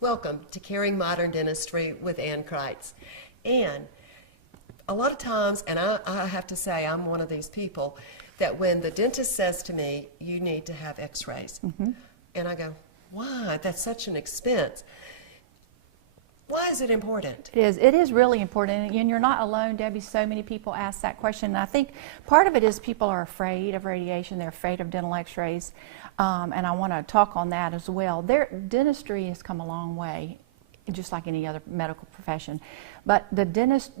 Welcome to Caring Modern Dentistry with Ann Kreitz. And a lot of times, and I have to say I'm one of these people, that when the dentist says to me, you need to have x-rays, and I go, why? That's such an expense. Why is it important? It is really important, and you're not alone, Debbie. So many people ask that question, and I think part of it is people are afraid of radiation. They're afraid of dental x-rays, and I want to talk on that as well. Dentistry has come a long way, just like any other medical profession, but the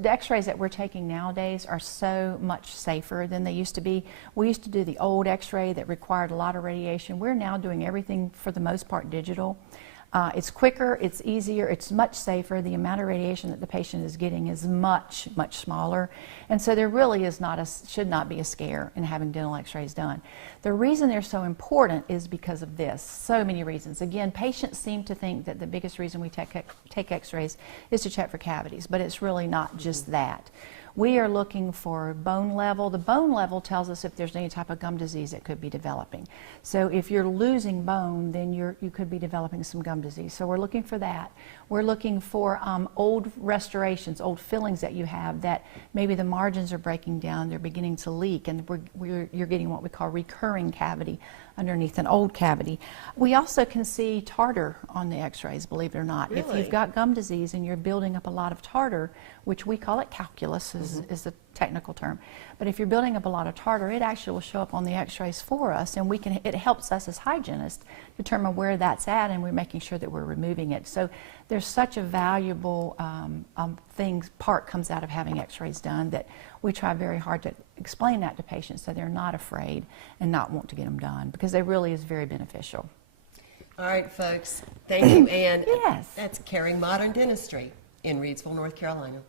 x-rays that we're taking nowadays are so much safer than they used to be. We used to do the old x-ray that required a lot of radiation. We're now doing everything, for the most part, digital. It's quicker, it's easier, it's much safer. The amount of radiation that the patient is getting is much, much smaller. And so there really is should not be a scare in having dental x-rays done. The reason they're so important is because of this. So many reasons. Again, patients seem to think that the biggest reason we take x-rays is to check for cavities, but it's really not just that. We are looking for bone level. The bone level tells us if there's any type of gum disease that could be developing. So if you're losing bone, then you could be developing some gum disease. So we're looking for that. We're looking for old restorations, old fillings that you have that maybe the margins are breaking down, they're beginning to leak, and you're getting what we call recurring cavity underneath an old cavity. We also can see tartar on the x-rays, believe it or not. Really? If you've got gum disease and you're building up a lot of tartar, which we call it calculus is the technical term, but if you're building up a lot of tartar, it actually will show up on the x-rays for us, and it helps us as hygienists determine where that's at, and we're making sure that we're removing it. So there's such a valuable part comes out of having x-rays done that we try very hard to explain that to patients so they're not afraid and not want to get them done, because they really is very beneficial. All right, folks. Thank you, Ann. Yes. That's Caring Modern Dentistry in Reidsville, North Carolina.